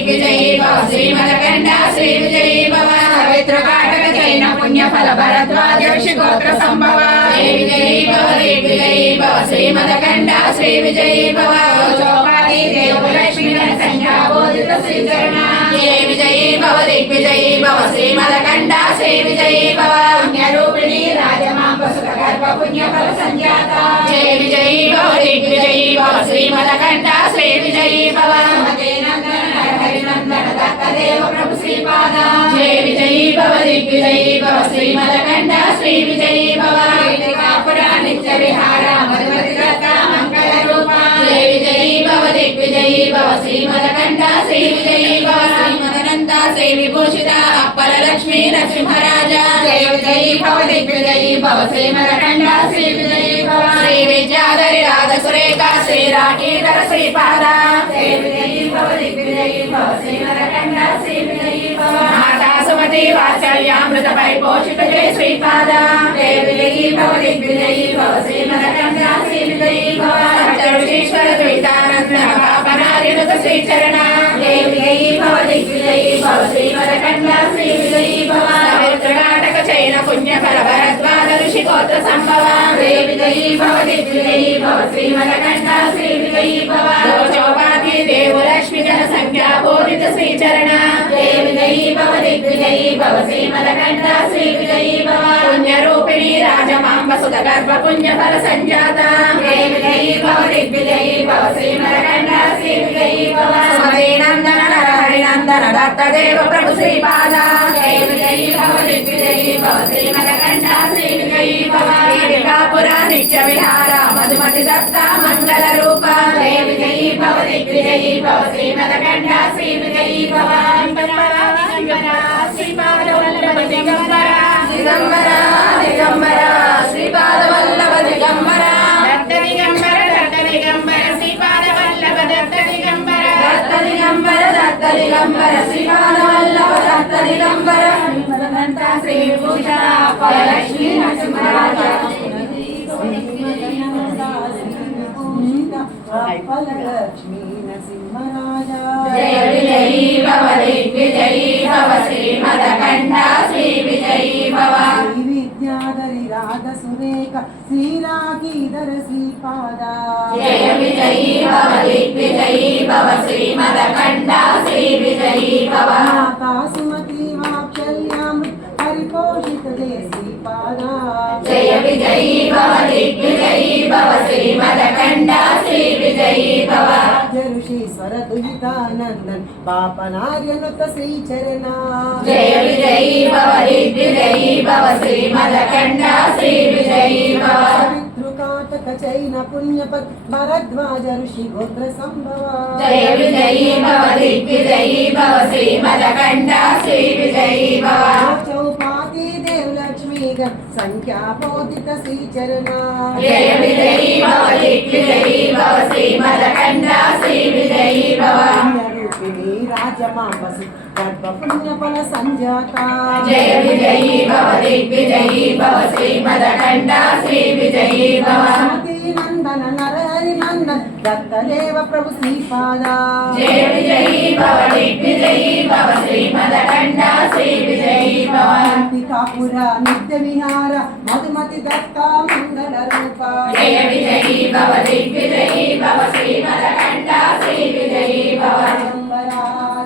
विजयी भव श्रीमदकंठ श्री विजयी भव पवित्र काटक जैन पुण्य फल भरद्वाज ऋषि गोत्र संभव विजयी भव दिग्विजयी भव श्रीमदकंठ श्री विजयी भव चौपादी देव लक्ष्मी संख्या बोधित श्री चरणा जय विजयी भव दिग्विजयी भव श्रीमदकंठ श्री विजयी भव पुण्यरूपिणी राजमांब सुखगर्भ पुण्य फल संजाता जय विजयी भव दिग्विजयी भव श्रीमदकंठ श्री विजयी भव देव प्रभु श्रीपाद जय विजयी भव दिग्विजयी भव श्रीमदकंठ श्री विजयी भव नित्य विहार मधुमति दत्ता मंगल रूपा जय विजयी भव दिग्विजयी भव श्रीमदकंठ श्री विजयी भव श्रीमदनंद श्री विभूषित अप्पल लक्ष्मी नरसिंहराजा जय विजयी भव दिग्विजयी भव श्रीमदकंठ श्री विजयी भव श्री विद्याधरी राध सुरेखा श्री राठीधर श्रीपाद जय विजयी भव दिग्विजयी भव श्रीमदकंठ श्री विजयी भव माता सुमति वात्सल्यामृत परिपोषित जय श्रीपाद जय विजयी भव दिग्विजयी भव श्रीमदकंठ श्री विजयी भव ऋषीश्वर द्वैतानंद पापनारिणुत श्री चरणा जय विजयी भव दिग्विजयी भव श्रीमदकंठ श्री विजयी भव कर्नाटक चैन पुण्य फल भरद्वाज ऋषि गोत्र संभव जय विजयी भव दिग्विजयी भव श्रीमदकंठ श्री विजयी भव चौपादी देव लक्ष्मी जन संख्या बोधित श्री चरणा जय विजयी भव दिग्विजयी भव श्रीमदकंठ श्री विजयी भव पुण्यरूपिणी राजमांब सुखगर्भ पुण्य फल संजाता जय विजयी भव दिग्विजयी भव श्रीमदकंठ श्री विजयी भव नंदन नरहरिनंदन दत्तदेव प्रभु श्रीपाद जय विजयी भव दिग्विजयी भव श्रीमदकंठ श्री विजयी भव वीरिकापुरा नित्य विहार मधुमति दत्ता मंगल रूप जय विजयी भव दिग्विजयी भव श्रीमदकंठ श्री विजयी भव श्रीपाद वल्लभ दिगंबर दिगंबर दिगंबर श्रीपाद वल्लभ दिगंबर दत्त दिगंबर दत्त दिगंबर श्रीपाद वल्लभ दत्त दिगंबर दत्त दिगंबर दत्त दिगंबर श्रीपाद वल्लभ दत्त दिगंबर श्रीमदकंठ श्री विभूषण अप्पल लक्ष्मी नरसिंहराजा जय विजयी भव दिग्विजयी भव श्रीमदकंठ श्री विजयी भव विद्याधरी राध सुरेख श्रीराखीधर श्रीपाद जय विजयी भव दिग्विजयी भव श्रीमदकंठ श्री विजयी भव माता सुमति वात्सल्यामृत परिपोषित जय श्रीपाद जय विजयी भव दिग्विजयी भव श्रीमदकंठ श्री विजयी भव ऋषीश्वर दुहितानंदन पापनार्यनुत श्री चरणा जय विजयी भव दिग्विजयी भव श्रीमदकंठ श्री विजयी भव पितृकाटक चैन पुण्यपद भरद्वाज ऋषि गोत्र संभव जय विजयी भव दिग्विजयी भव श्रीमदकंठ श्री विजयी भव चौपादी देव लक्ष्मी संख्या बोधित श्री चरणा जय विजयी भव दिग्विजयी भव श्रीमदकंठ श्री विजयी भव रूपिणी राजमांब गर्भ पुण्य फल संजाता जय विजयी भव दिग्विजयी भव श्रीमदकंठ श्री विजयी भव नंदन नरहरि नंदन दत्तदेव प्रभु श्रीपाद जय विजयी भव दिग्विजयी भव श्रीमदकंठ श्री विजयी भव पितापुरा नित्य विहार मधुमति दत्ता मंगल रूप जय विजयी भव दिग्विजयी भव श्रीमदकंठ श्री विजयी भव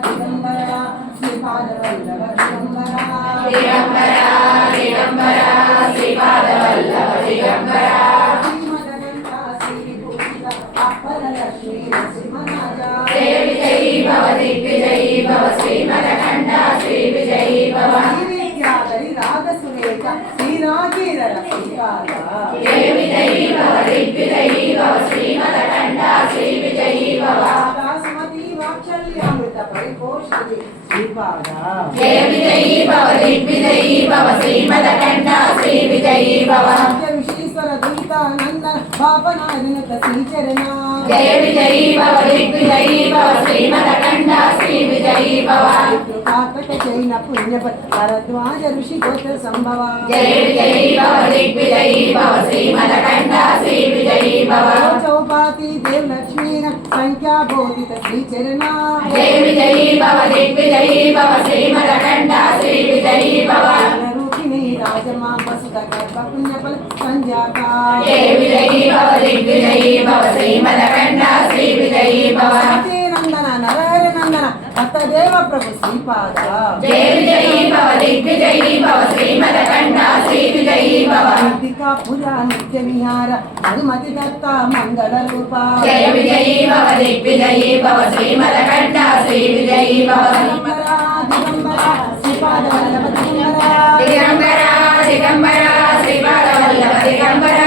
दिगंबरा श्रीपाद वल्लभ दिगंबरा दिगंबरा दिगंबरा श्रीपाद वल्लभ दिगंबरा जय विजयी भव दिग्विजयी भव श्रीमदकंठ श्री विजयी भव विद्याधरी राध सुरेख श्रीराखीधर श्रीपाद जय विजयी भव दिग्विजयी भव श्रीमदकंठ श्री विजयी भव सुमति वात्सल्यामृत परिपोषित श्रीपाद जय विजयी भव दिग्विजयी भव श्रीमदकंठ श्री विजयी भव ऋषीश्वर दुहितानंदन पापनारिणुत श्री चरणा जय विजयी भव दिग्विजयी भव श्रीमदकंठ श्री विजयी भव काकट चैन पुण्यपद भरद्वाज ऋषि गोत्र संभव जय विजयी भव दिग्विजयी भव श्रीमदकंठ श्री विजयी भव चौपाती देव लक्ष्मी संख्या बोधित श्री चरणा जय विजयी విజయీ భవ శ్రీమదకంఠ శ్రీ విజయీ భవ రూపిణి రాజమాంబ సుత గర్భ పుణ్యఫల సంజాత జయ విజయీ భవ దిగ్విజయీ భవ శ్రీమదకంఠ శ్రీ విజయీ భవ నందన నరహరి నందన దత్తదేవ ప్రభు శ్రీపాద జయ విజయీ భవ దిగ్విజయీ భవ శ్రీమదకంఠ శ్రీ విజయీ భవ పుర నిత్య విహార మధుమతి దత్త మంగళ రూప జయ విజయీ భవ దిగ్విజయీ భవ శ్రీమదకంఠ శ్రీ విజయీ భవ దిగంబర శ్రీపాద వల్లభ దిగంబర దిగంబర శ్రీపాద వల్లభ దిగంబర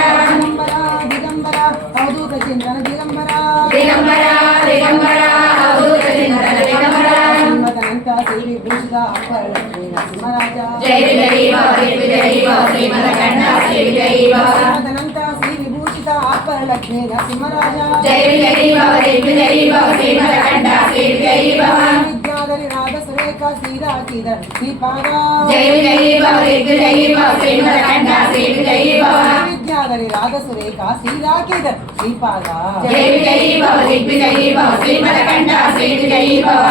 దిగంబర అవధూత చింతన దిగంబర దిగంబర దిగంబర అవధూత చింతన దిగంబర శ్రీమదనంత శ్రీ విభూషిత అపరలక్ష్మీ నరసింహరాజా జయ విజయీ భవ దిగ్విజయీ భవ శ్రీమదకంఠ శ్రీ విజయీ భవ శ్రీమదనంత శ్రీ విభూషిత అపరలక్ష్మీ నరసింహరాజా జయ విజయీ భవ దిగ్విజయీ భవ శ్రీమదకంఠ శ్రీ విజయీ భవ విద్యాధరి రాధ సురేఖ శ్రీరాకిధర శ్రీపాద జయ విజయీ భవ దిగ్విజయీ భవ శ్రీమదకంఠ శ్రీ విజయీ భవ విద్యాధరి రాధ సురేఖ శ్రీరాకిధర శ్రీపాద జయ విజయీ భవ దిగ్విజయీ భవ శ్రీమదకంఠ శ్రీ విజయీ భవ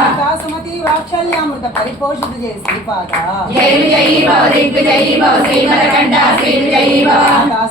సుమతి వాత్సల్యామృత పరిపోషిత జయ శ్రీపాద జయ విజయీ భవ దిగ్విజయీ భవ శ్రీమదకంఠ శ్రీ విజయీ భవ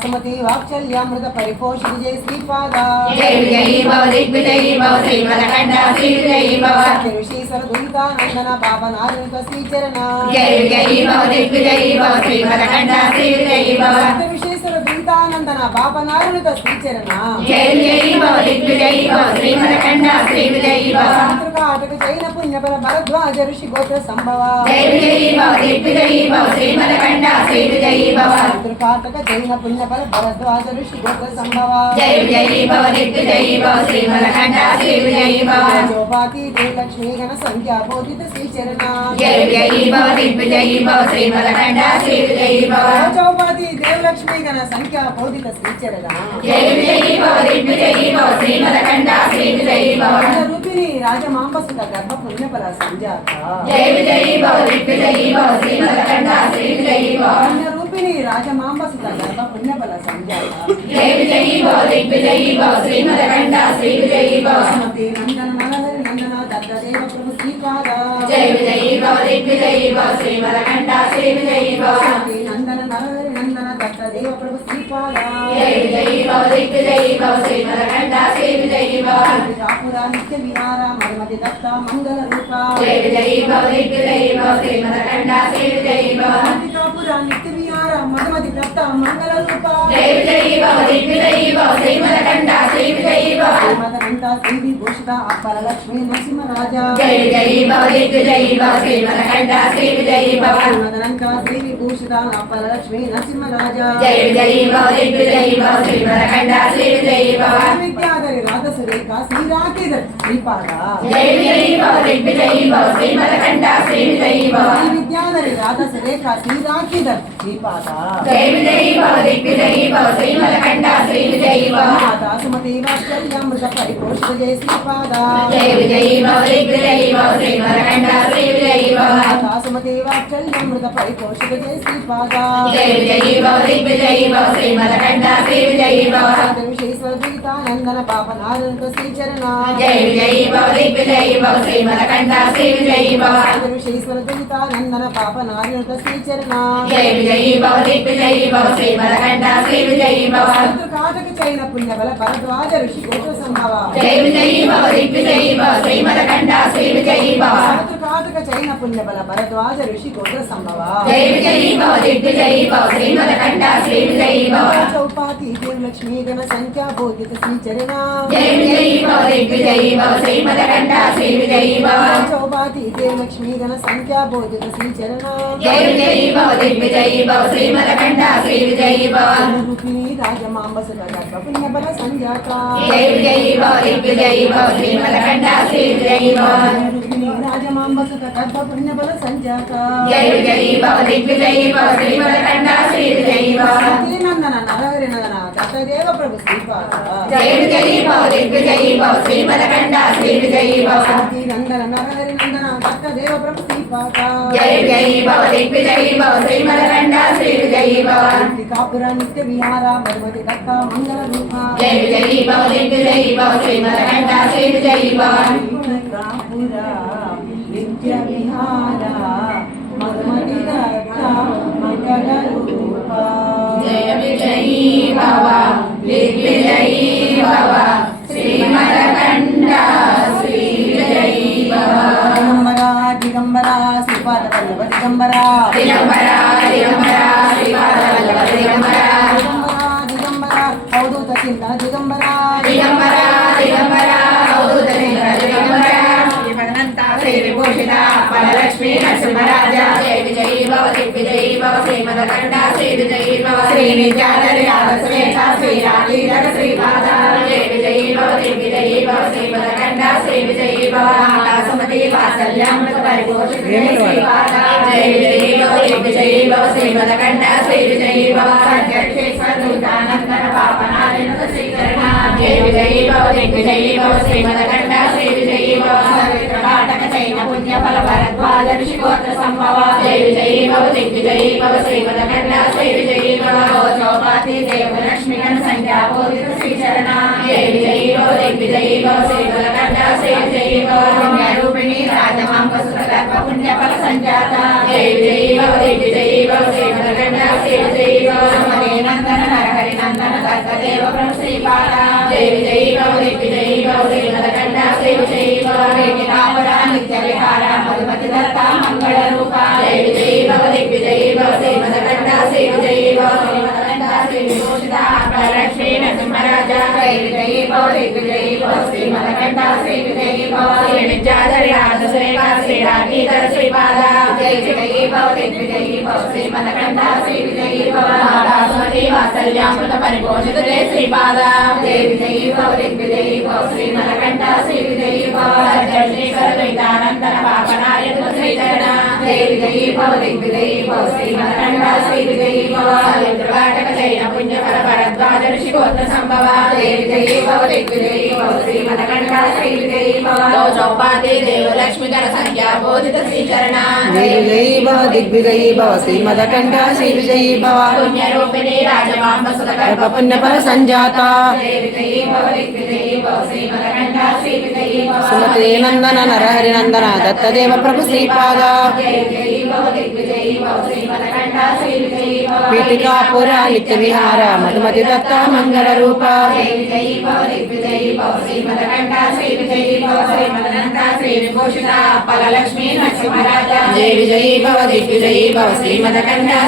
సుమతి వాత్సల్యామృత పరిపోషిత జయ శ్రీపాద జయ విజయీ భవ దిగ్విజయీ భవ శ్రీమదకంఠ శ్రీ విజయీ భవ ఋషీశ్వర దురితానందన పాపనారుత శ్రీచరణ జయ విజయీ భవ దిగ్విజయీ భవ శ్రీమదకంఠ శ్రీ విజయీ భవ విశేశ్వర దురితానందన పాపనారుత శ్రీచరణ జయ విజయీ భవ దిగ్విజయీ భవ శ్రీమదకంఠ శ్రీ విజయీ భవ కాటక చైన పుణ్యబల భరద్వాజ ఋషి గోత్ర సంభవ జయ విజయీ భవ దిగ్విజయీ భవ శ్రీమదకంఠ శ్రీ విజయీ భవ కాటక చైన పుణ్యబల భరద్వాజ ఋషి గోత్ర సంభవ జయ విజయీ భవ దిగ్విజయీ భవ శ్రీమదకంఠ శ్రీ విజయీ భవ జోపాతి దేవలక్ష్మీ గణ సంఖ్యా బోధిత శ్రీచరణ జయ విజయీ భవ దిగ్విజయీ భవ శ్రీమదకంఠ శ్రీ విజయీ భవ చౌపాతి దేవలక్ష్మీ గణ సంఖ్యా బోధిత శ్రీచరణ జయ విజయీ భవ దిగ్విజయీ భవ శ్రీమదకంఠ శ్రీ విజయీ భవ రూపిణి రాజమాంబసుత గర్భ పుణ్యఫల సంజాత జయ విజయీ భవ దిగ్విజయీ భవ శ్రీమదకంఠ శ్రీ విజయీ భవ రూపిణి రాజమాంబసుత గర్భ పుణ్యఫల సంజాత జయ విజయీ భవ దిగ్విజయీ భవ శ్రీమదకంఠ శ్రీ విజయీ భవ శ్రీమతి నందన నరహరి నందన దత్తదేవ ప్రభు శ్రీపాద జయ విజయీ భవ దిగ్విజయీ భవ శ్రీమదకంఠ శ్రీ విజయీ భవ శ్రీమతి నందన నరహరి నందన దత్తదేవ ప్రభు శ్రీపాద జయ విజయీ భవ దిగ్విజయీ భవ శ్రీమదకంఠ శ్రీ విజయీ భవ కాపుర నిత్య విహార మధుమతి దత్త మంగళ రూప జయ విజయీ భవ దిగ్విజయీ భవ శ్రీమదకంఠ శ్రీ విజయీ భవ కాపుర నిత్య విహార మధుమతి దత్త మంగళ రూప జయ విజయీ భవ దిగ్విజయీ భవ శ్రీమదకంఠ శ్రీ విజయీ భవ శ్రీమదనంత శ్రీ విభూషిత అపరలక్ష్మీ నరసింహరాజా జయ విజయీ భవ దిగ్విజయీ భవ శ్రీమదకంఠ శ్రీ విజయీ భవ శ్రీమదనంత శ్రీ విభూషిత అపరలక్ష్మీ నరసింహరాజా జయ విజయీ భవ దిగ్విజయీ భవ శ్రీమదకంఠ శ్రీ విజయీ భవ విద్యాధరి రాధ సురేఖ శ్రీరాకిధ శ్రీపాద జయ విజయీ భవ దిగ్విజయీ భవ శ్రీమదకంఠ శ్రీ విజయీ భవ విద్యాధరి రాధ సురేఖ శ్రీరాకిధ శ్రీపాద జయ విజయీ భవ దిగ్విజయీ భవ శ్రీమదకంఠ శ్రీ విజయీ భవ సుమతి వాత్సల్యామృత పరిపోషిత జయ శ్రీపాద జయ విజయీ భవ దిగ్విజయీ భవ శ్రీమదకంఠ శ్రీ విజయీ భవ సుమతి వాత్సల్యామృత పరిపోషిత జయ శ్రీపాద జయ విజయీ భవ దిగ్విజయీ భవ శ్రీమదకంఠ శ్రీ విజయీ భవ విశేశ్వర నందన పాపనారుత శ్రీచరణ జయ విజయీ భవ దిగ్విజయీ భవ శ్రీమదకంఠ శ్రీ విజయీ భవ విశేశ్వర నందన పాపనారుత శ్రీచరణ జయ విజయీ భవ దిగ్విజయీ భవ శ్రీమదకంఠ శ్రీ విజయీ భవ కాటక చైన పుణ్యబల భరద్వాజ ఋషి గోత్ర సంభవ జయ విజయీ భవ దిగ్విజయీ భవ శ్రీమదకంఠ శ్రీ విజయీ భవ కాటక చైన పుణ్యబల భరద్వాజ ఋషి గోత్ర సంభవ జయ విజయీ భవ దిగ్విజయీ భవ శ్రీమదకంఠ శ్రీ విజయీ భవ చౌపాతి దేవలక్ష్మీ గణ సంఖ్యా బోధిత శ్రీచరణ జయ విజయీ భవ దిగ్విజయీ భవ శ్రీమదకంఠ శ్రీ విజయీ భవ చౌపాతి దేవలక్ష్మీ గణ సంఖ్యా బోధిత శ్రీచరణ జయ విజయీ భవ దిగ్విజయీ భవ శ్రీమదకంఠ శ్రీ విజయీ భవ రూపిణి రాజమాంబసుత గర్భ పుణ్యబల సంజాత జయ విజయీ భవ దిగ్విజయీ భవ శ్రీమదకంఠ శ్రీ విజయీ భవ రూపిణి రాజమాంబసుత గర్భ పుణ్యబల సంజాత జయ విజయీ భవ దిగ్విజయీ భవ శ్రీమదకంఠ శ్రీ విజయీ భవ నందన నరహరి నందన దత్తదేవ ప్రభు శ్రీపాద జయ విజయీ భవ దిగ్విజయీ భవ శ్రీమదకంఠ శ్రీ విజయీ భవ నందన నరహరి నందన దత్తదేవ ప్రభు శ్రీపాద జయ విజయీ భవ దిగ్విజయీ భవ శ్రీమదకంఠ శ్రీ విజయీ భవ కాపుర నిత్య విహార మధుమతి దత్త మంగళ రూప జయ విజయీ భవ దిగ్విజయీ భవ శ్రీమదకంఠ శ్రీ విజయీ భవ కాపుర నిత్య విహార వరలక్ష్మీ నరసింహరాజా జయ విజయీ భవ దిగ్విజయీ భవ శ్రీమదకండ శ్రీ విజయీ భవ శ్రీ విద్యాధరి ఆదర్శేఖ శ్రీ రాజీ జగ శ్రీపాద జయ విజయీ భవ దిగ్విజయీ భవ శ్రీమదకండ శ్రీ విజయీ భవ ఆకాశమతి వాత్సల్యామృత పరిపోషిత శ్రీపాద జయ విజయీ భవ దిగ్విజయీ భవ శ్రీమదకండ శ్రీ విజయీ భవ అధ్యక్షేశ్వర దుర్గానందన పాపనాశన శ్రీకరణ జయ విజయీ భవ దిగ్విజయీ భవ శ్రీమదకండ శ్రీ విజయీ భవ సవిత్రకాటక చైన పుణ్య ఫల భరద్వాజ ఋషిగోత్ర సంభవ జయ విజయీ భవ దిగ్విజయీ భవ శ్రీమదకండ శ్రీ విజయీ భవ చౌపాతి దేవలక్ష్మి గణ సంఖ్యాపోదిత శ్రీచరణ జయ విజయీ భవ దిగ్విజయీ భవ శ్రీమదకండ శ్రీ విజయీ భవ పుణ్యరూపిణి రాజమాంబ సుతగర్భ పుణ్య ఫల సంజాత జయ విజయీ భవ దిగ్విజయీ భవ శ్రీమదకండ శ్రీ విజయీ భవ సుమతే నందన నరహరి నందన దత్తదేవ ప్రభు శ్రీపాద జయ విజయీ భవ దిగ్విజయీ భవ శ్రీమదకండ శ్రీ విజయీ భవ వేదికాపర నిత్య విహార మధుమతి దత్త మంగళ రూప జయ విజయీ భవ దిగ్విజయీ భవ శ్రీమదకండ శ్రీ విజయీ భవ శ్రీమదకండ శ్రీ విభూషిత వరలక్ష్మీ నరసింహరాజా జయ విజయీ భవ దిగ్విజయీ భవ శ్రీమదకండ శ్రీ విజయీ భవ శ్రీ విద్యాధరి ఆదర్శేఖ శ్రీ రాజీధర శ్రీపాద జయ విజయీ భవ దిగ్విజయీ భవ శ్రీమదకండ శ్రీ విజయీ భవ ఆకాశమతి వాత్సల్యామృత పరిపోషిత శ్రీపాద జయ విజయీ భవ దిగ్విజయీ భవ శ్రీమదకండ శ్రీ విజయీ భవ అధ్యక్షేశ్వర ద్వైతానందన పాపనాయక శ్రీచరణ జయ విజయీ భవ దిగ్విజయీ భవ శ్రీమదకండ శ్రీ విజయీ భవ సవిత్రకాటక చైన పుణ్య ఫల భరద్వాజ ఋషిగోత్ర సంభవ జయ విజయీ భవ దిగ్విజయీ భవ శ్రీమదకండ శ్రీ విజయీ భవ చౌపాతి దేవలక్ష్మి గణ సంఖ్యాపోదిత శ్రీచరణ జయ విజయీ భవ దిగ్విజయీ భవ శ్రీమదకండ శ్రీ విజయీ భవ పుణ్యరూపిణి రాజమాంబ సుతగర్భ పుణ్యఫల సంజాత జయ విజయీ భవ దిగ్విజయీ భవ శ్రీమదకండ శ్రీ విజయీ భవ సుమతే నందన నరహరి నందన దత్తదేవ ప్రభు శ్రీపాద జయ విజయీ భవ దిగ్విజయీ భవ శ్రీమదకండ శ్రీ విజయీ భవ పీఠికాపుర నిత్య విహార మధుమతి దత్త మంగళ రూప జయ విజయీ భవ దిగ్విజయీ భవ శ్రీమదకండ శ్రీ విజయీ భవ శ్రీమదనంద శ్రీ విభూషిత ఫలలక్ష్మీ నరసింహరాజా జయ విజయీ భవ దిగ్విజయీ భవ శ్రీమదకండ